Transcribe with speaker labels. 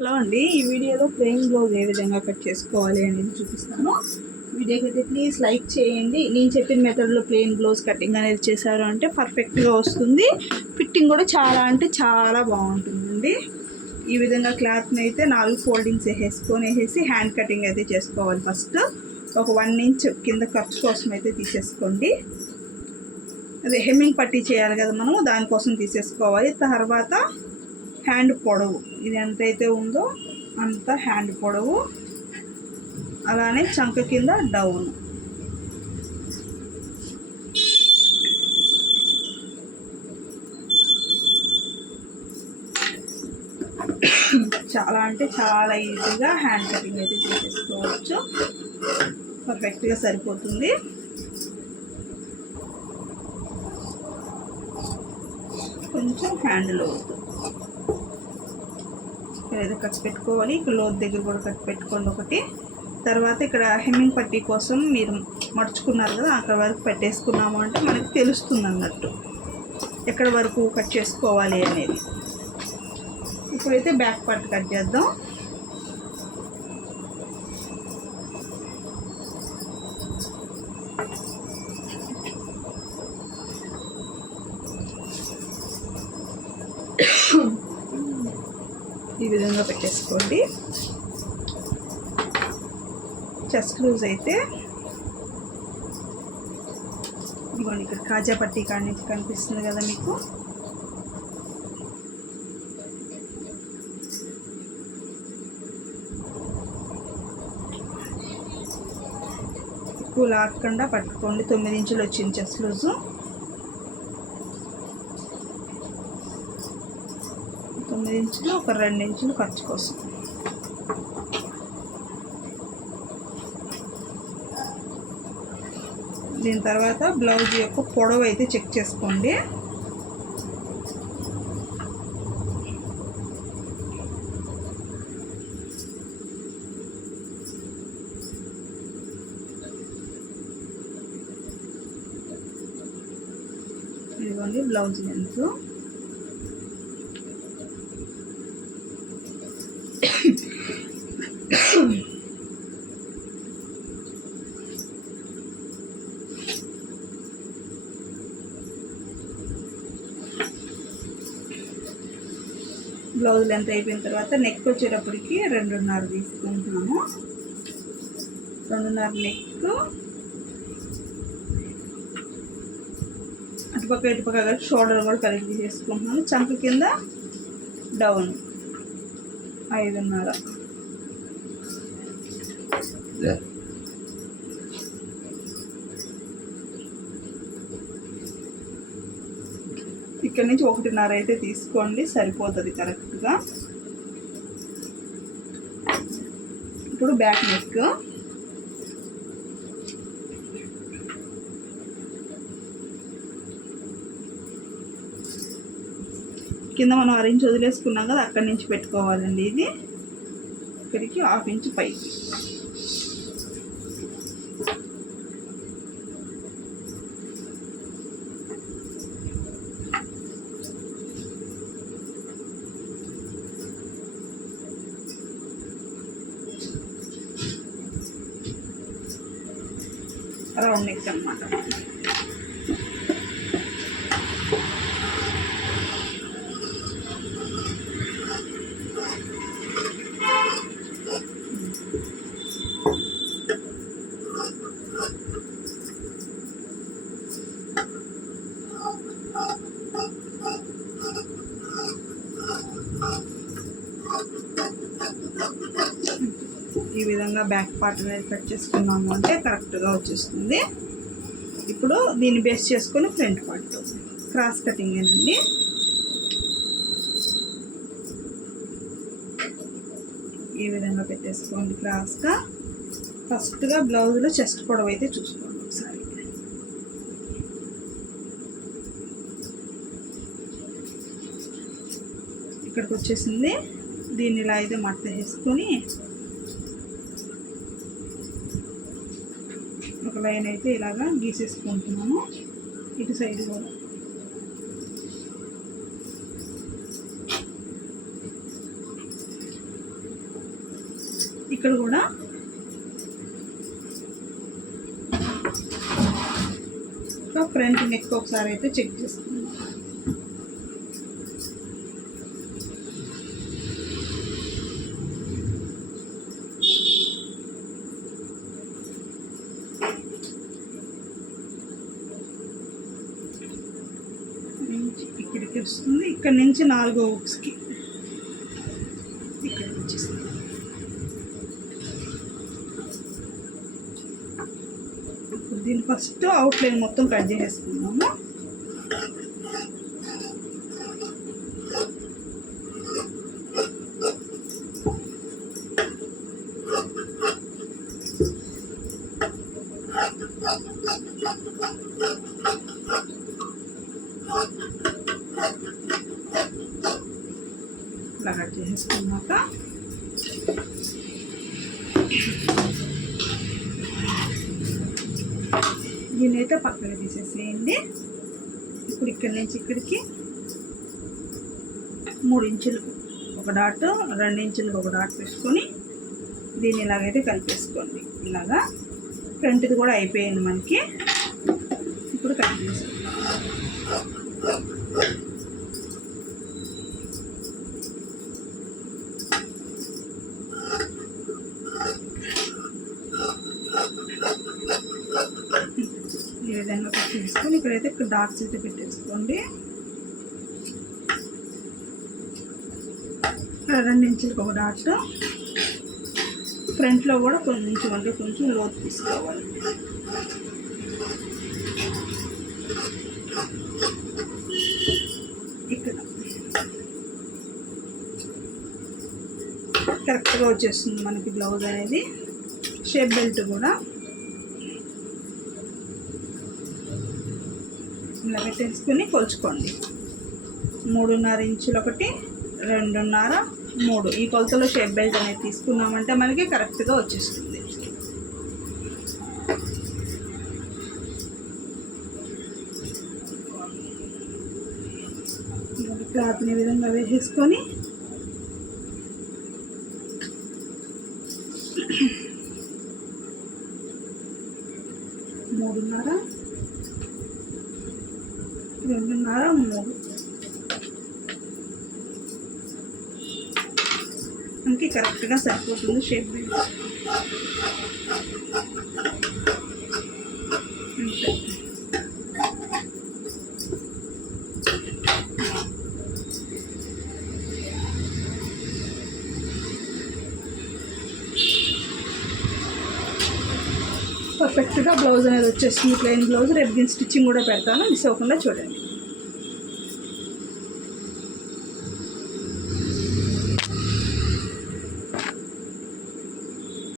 Speaker 1: Hello అండి ఈ వీడియోలో ప్లెయిన్ బ్లౌజ్ ఏ విధంగా కట్ చేసుకోవాలి అనేది చూపిస్తాను. వీడియోకి అయితే ప్లీజ్ లైక్ చేయండి. నేను చెప్పిన మెథడ్లో ప్లెయిన్ బ్లౌజ్ కటింగ్ అనేది చేశారు అంటే పర్ఫెక్ట్గా వస్తుంది. ఫిట్టింగ్ కూడా చాలా అంటే చాలా బాగుంటుందండి. ఈ విధంగా క్లాత్ని అయితే నాలుగు ఫోల్డింగ్స్ వేసేసుకొని వేసేసి హ్యాండ్ కటింగ్ అయితే చేసుకోవాలి ఫస్ట్. ఒక వన్ ఇంచ్ కింద ఖర్చు కోసం అయితే తీసేసుకోండి. అదే హెమ్మింగ్ పట్టీ చేయాలి కదా మనము దానికోసం తీసేసుకోవాలి. తర్వాత హ్యాండ్ పొడవు. ఇది ఎంతైతే ఉందో అంత హ్యాండ్ పొడవు. అలానే చంక కింద డౌన్. చాలా అంటే చాలా ఈజీగా హ్యాండ్ కటింగ్ అయితే చేసేసుకోవచ్చు. పర్ఫెక్ట్గా సరిపోతుంది. కొంచెం హ్యాండిల్ అవుతుంది ఏదో కట్ పెట్టుకోవాలి. ఇక్కడ లోతు దగ్గర కూడా కట్ పెట్టుకోండి ఒకటి. తర్వాత ఇక్కడ హెమ్మింగ్ పట్టీ కోసం మీరు మడుచుకున్నారు కదా అక్కడ వరకు పెట్టేసుకున్నాము అంటే మనకు తెలుస్తుంది అన్నట్టు. ఎక్కడ వరకు కట్ చేసుకోవాలి అనేది. ఇప్పుడైతే బ్యాక్ పార్ట్ కట్ చేద్దాం. విధంగా పెట్టేసుకోండి. చెస్ట్ లూజ్ అయితే ఇదిగోండి ఇక్కడ కాజా పట్టి కానీ నుంచి కనిపిస్తుంది కదా మీకు. ఎక్కువ లాక్కుండా పట్టుకోండి. తొమ్మిది ఇంచులు వచ్చింది చెస్ట్ లూజు తొమ్మిది ఇంచులు ఒక రెండు ఇంచులు ఖర్చు కోసం. దీని తర్వాత బ్లౌజ్ యొక్క పొడవు అయితే చెక్ చేసుకోండి. ఇదిగోండి బ్లౌజ్ లెంత్. బ్లౌజ్ లెంత్ అయిపోయిన తర్వాత నెక్ వచ్చేటప్పటికి రెండున్నర తీసుకుంటున్నాము. రెండున్నర నెక్. అటుపక్క ఇటుపక్క కలిపి షోల్డర్ కూడా కలిపి చేసుకుంటున్నాము. చంక కింద డౌన్. ఐదున్నర. ఇక్కడ నుంచి ఒకటిన్నర అయితే తీసుకోండి సరిపోతుంది కరెక్ట్గా ఇప్పుడు బ్యాక్ నెక్ కింద మనం ఆరు వదిలేసుకున్నాం కదా అక్కడి నుంచి పెట్టుకోవాలండి ఇది. ఇక్కడికి హాఫ్ ఇంచ్ పైకి రౌండ్ నెక్ అనమాట ఈ విధంగా బ్యాక్ పార్ట్ అనేది కట్ చేసుకున్నాము అంటే కరెక్ట్గా వచ్చేస్తుంది. ఇప్పుడు దీన్ని బేస్ చేసుకొని ఫ్రంట్ పార్ట్ క్రాస్ కటింగ్ ఏనండి. ఈ విధంగా పెట్టేసుకోండి క్రాస్గా ఫస్ట్గా బ్లౌజ్లో చెస్ట్ పొడవు అయితే చూసుకోండి ఒకసారి. ఇక్కడికి వచ్చేసింది. దీన్ని ఇలా అయితే మడత చేసుకొని ఒక లైన్ అయితే ఇలాగా గీసేసుకుంటున్నాము ఇటు సైడ్ కూడా. ఇక్కడ కూడా ఫ్రంట్ నెక్ ఒకసారి అయితే చెక్ చేసుకుందాం ఇక్కడ నుంచి నాలుగో బుక్స్కి. ఇక్కడ వచ్చేస్తుంది ఇప్పుడు దీన్ని ఫస్ట్ అవుట్లైన్ మొత్తం కట్ చేసేసుకున్నాము ఇలా కట్ చేసేసుకున్నాక దీన్నైతే అయితే పక్కన తీసేసేయండి. ఇప్పుడు ఇక్కడి నుంచి ఇక్కడికి మూడు ఇంచులు ఒక డాట్ రెండు ఇంచులకు ఒక డాట్ వేసుకొని దీన్ని ఇలాగైతే కలిపేసుకోండి. ఇలాగా ఫ్రంట్ది కూడా అయిపోయింది మనకి. ఇప్పుడు కట్ ఈ విధంగా కట్ ఇక్కడైతే ఇక్కడ డార్క్ అయితే పెట్టేసుకోండి. ఇక్కడ రెండు ఇంచులకు ఒక డాట్ ఫ్రంట్లో కూడా కొంచెం అంటే కొంచెం లోతు తీసుకోవాలి. ఇక్కడ. కరెక్ట్గా వచ్చేస్తుంది మనకి బ్లౌజ్ అనేది. షేప్ బెల్ట్ కూడా. ఇలాగే పెట్టేసుకుని కొలుచుకోండి. మూడున్నర ఇంచులు ఒకటి రెండున్నర మూడు. ఈ కొలతలో షేప్ బెల్ట్ అనేది తీసుకున్నామంటే మనకి కరెక్ట్గా వచ్చేస్తుంది. క్లాత్ని ఈ విధంగా వేసేసుకొని మూడున్నర రెండున్నర మూడు మనకి కరెక్ట్గా సరిపోతుంది షేప్ పర్ఫెక్ట్గా బ్లౌజ్ అనేది వచ్చేస్తుంది ప్లెయిన్ బ్లౌజ్ రేపు దీని స్టిచ్చింగ్ కూడా పెడతాను. మిస్ అవ్వకుండా చూడండి.